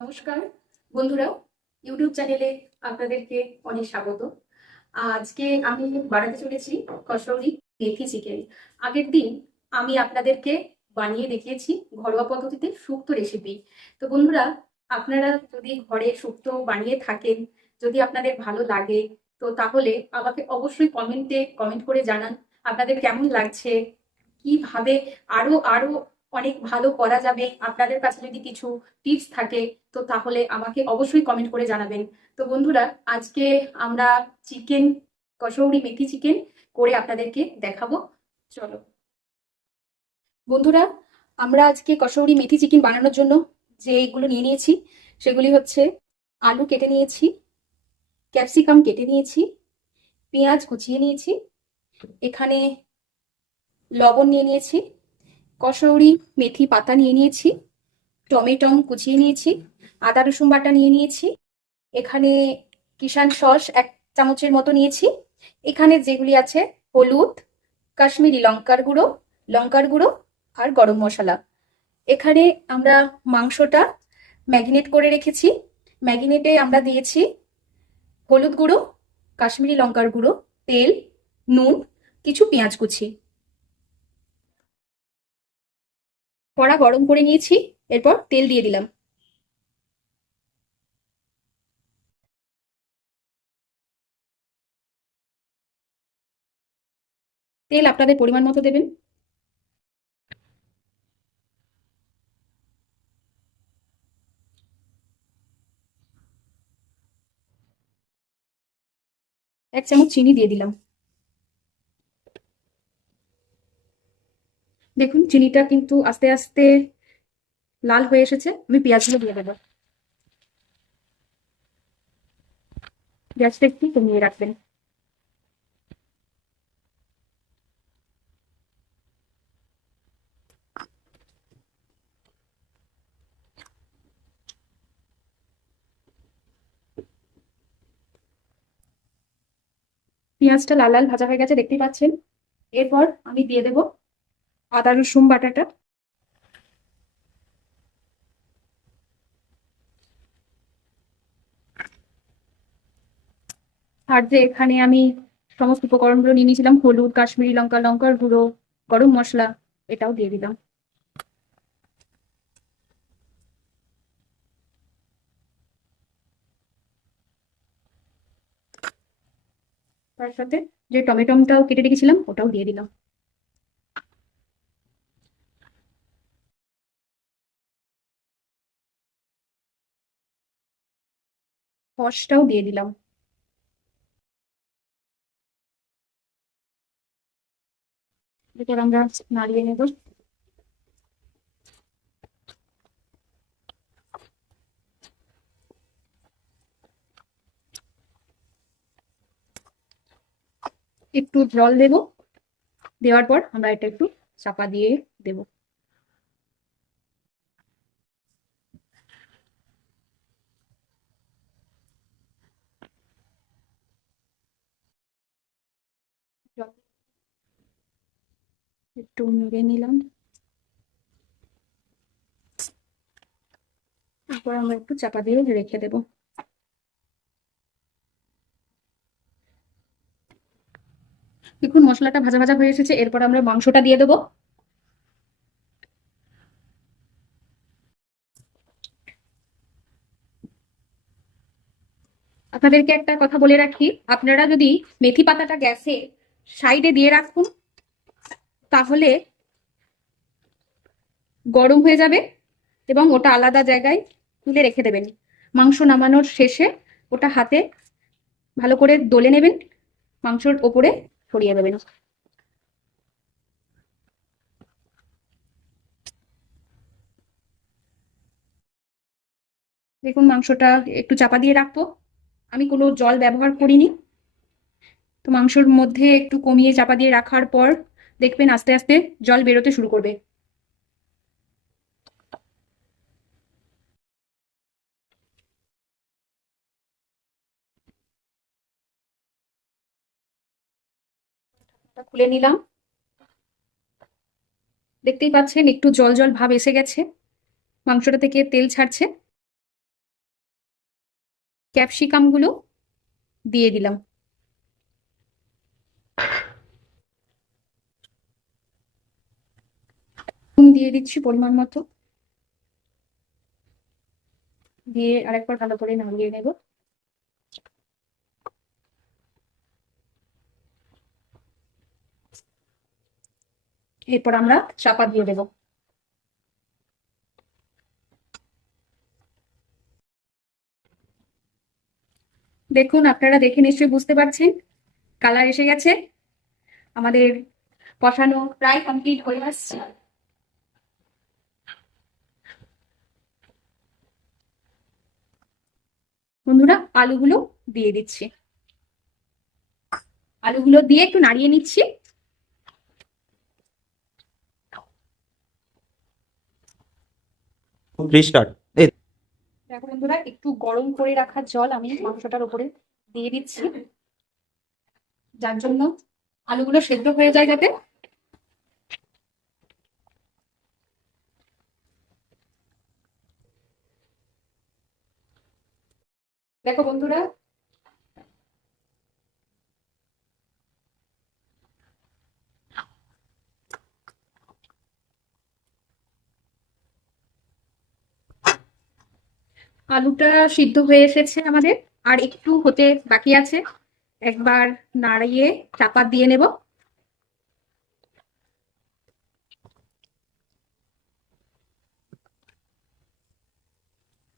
নমস্কার বন্ধুরা, ইউটিউব চ্যানেলে আপনাদেরকে অনেক স্বাগত। আজকে আমি বানাতে চলেছি কসৌরি মেথি চিকেন। আগের দিন আমি আপনাদেরকে বানিয়ে দেখিয়েছি ঘরোয়া পদ্ধতিতে শুক্তো রেসিপি। তো বন্ধুরা, আপনারা যদি ঘরে শুক্তো বানিয়ে থাকেন, যদি আপনাদের ভালো লাগে, তো তাহলে আমাকে অবশ্যই কমেন্ট করে জানান আপনাদের কেমন লাগছে, কিভাবে আরো আরো অনেক ভালো করা যাবে। আপনাদের কাছে যদি কিছু টিপস থাকে, তো তাহলে আমাকে অবশ্যই কমেন্ট করে জানাবেন। তো বন্ধুরা, আজকে আমরা চিকেন কসৌরি মেথি চিকেন করে আপনাদেরকে দেখাবো। চলো বন্ধুরা, আমরা আজকে কসৌরি মেথি চিকেন বানানোর জন্য যেগুলো নিয়ে নিয়েছি সেগুলি হচ্ছে: আলু কেটে নিয়েছি, ক্যাপসিকাম কেটে নিয়েছি, পেঁয়াজ কুচিয়ে নিয়েছি, এখানে লবণ নিয়ে নিয়েছি, কসৌরি মেথি পাতা নিয়ে নিয়েছি, টমেটো কুচিয়ে নিয়েছি, আদা রসুন বাটা নিয়ে নিয়েছি, এখানে কিষান সস 1 চামচের মতো নিয়েছি, এখানে যেগুলি আছে হলুদ, কাশ্মীরি লঙ্কার গুঁড়ো আর গরম মশলা। এখানে আমরা মাংসটা ম্যাগিনেট করে রেখেছি। ম্যাগিনেটে আমরা দিয়েছি হলুদ গুঁড়ো, কাশ্মীরি লঙ্কার গুঁড়ো, তেল, নুন, কিছু পেঁয়াজ কুচি। কড়া গরম করে নিয়েছি, এরপর তেল দিয়ে দিলাম। তেল আপনাদের পরিমাণ মতো দেবেন। এক চামচ চিনি দিয়ে দিলাম। দেখুন, চিনিটা কিন্তু আস্তে আস্তে লাল হয়ে এসেছে। আমি পেঁয়াজগুলো দিয়ে দেবো। গ্যাসটা একটু কমিয়ে রাখবেন। পেঁয়াজটা লাল লাল ভাজা হয়ে গেছে, দেখতেই পাচ্ছেন। এরপর আমি দিয়ে দেব আদা রসুন বাটাটা। আর যে এখানে আমি সমস্ত উপকরণগুলো নিয়ে নিয়েছিলাম, হলুদ, কাশ্মীরি লঙ্কার গুঁড়ো, গরম মশলা, এটাও দিয়ে দিলাম। তার সাথে যে টমেটোটাও কেটে রেখেছিলাম ওটাও দিয়ে দিলাম। সসটাও দিয়ে দিলাম। এরপর আমরা নাড়িয়ে নেব। একটু জল দেব, দেওয়ার পর আমরা এটা একটু চাপা দিয়ে দেব। একটু নেড়ে নিলাম। তারপর আমরা একটু চাপা দিয়ে রেখে দেব। দেখুন, মশলাটা ভাজা ভাজা হয়ে এসেছে। এরপর আমরা মাংসটা দিয়ে দেবো। আপনাদেরকে একটা কথা বলে রাখি, আপনারা যদি মেথি পাতাটা গ্যাসে সাইডে দিয়ে রাখুন, তাহলে গরম হয়ে যাবে এবং ওটা আলাদা জায়গায় তুলে রেখে দেবেন। মাংস নামানোর শেষে ওটা হাতে ভালো করে দলে নেবেন, মাংসর ওপরে ছড়িয়ে দেবেন। দেখুন, মাংসটা একটু চাপা দিয়ে রাখবো। আমি কোনো জল ব্যবহার করিনি। তো মাংসর মধ্যে একটু কমিয়ে চাপা দিয়ে রাখার পর দেখবেন আস্তে আস্তে জল বেরোতে শুরু করবে। খুলে নিলাম। দেখতেই পাচ্ছেন একটু জল জল ভাব এসে গেছে, মাংসটা থেকে তেল ছাড়ছে। ক্যাপসিকামগুলো দিয়ে দিলাম। দিয়ে দিচ্ছি পরিমাণ মতো, দিয়ে আরেকবার ভালো করে নাড়িয়ে নেব। এরপর আমরা চাপা দিয়ে দেব। দেখুন, আপনারা দেখে নিশ্চয়ই বুঝতে পারছেন কালার এসে গেছে। আমাদের কষানো প্রায় কমপ্লিট হয়ে আসছে। বন্ধুরা, আলুগুলো দিয়ে দিচ্ছি। আলুগুলো দিয়ে একটু নাড়িয়ে নিচ্ছি। দেখো বন্ধুরা, একটু গরম করে রাখা জল আমি মাংসটার উপরে দিয়ে দিচ্ছি, যার জন্য আলুগুলো সেদ্ধ হয়ে যায় যাতে। দেখো বন্ধুরা, আলুটা সিদ্ধ হয়ে এসেছে আমাদের, আর একটু হতে বাকি আছে। একবার নাড়িয়ে চাপা দিয়ে নেব।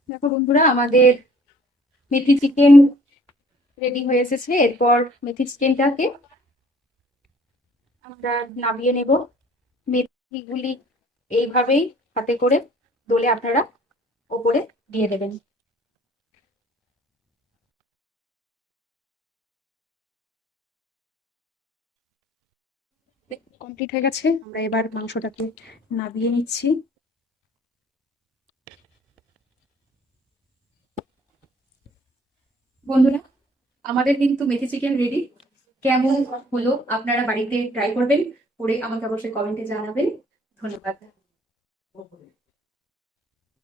দেখো বন্ধুরা, আমাদের মেথি চিকেন রেডি হয়ে এসেছে। এরপর মেথি চিকেনটাকে আমরা নামিয়ে নেব। মেথিগুলি এইভাবেই হাতে করে দলে আপনারা ওপরে দিয়ে দেবেন। কমপ্লিট হয়ে গেছে, আমরা এবার মাংসটাকে নামিয়ে নিচ্ছি। বন্ধুরা, আমাদের কিন্তু মেথি চিকেন রেডি। কেমন হলো আপনারা বাড়িতে ট্রাই করবেন, করে আমাকে অবশ্যই কমেন্টে জানাবেন। ধন্যবাদ।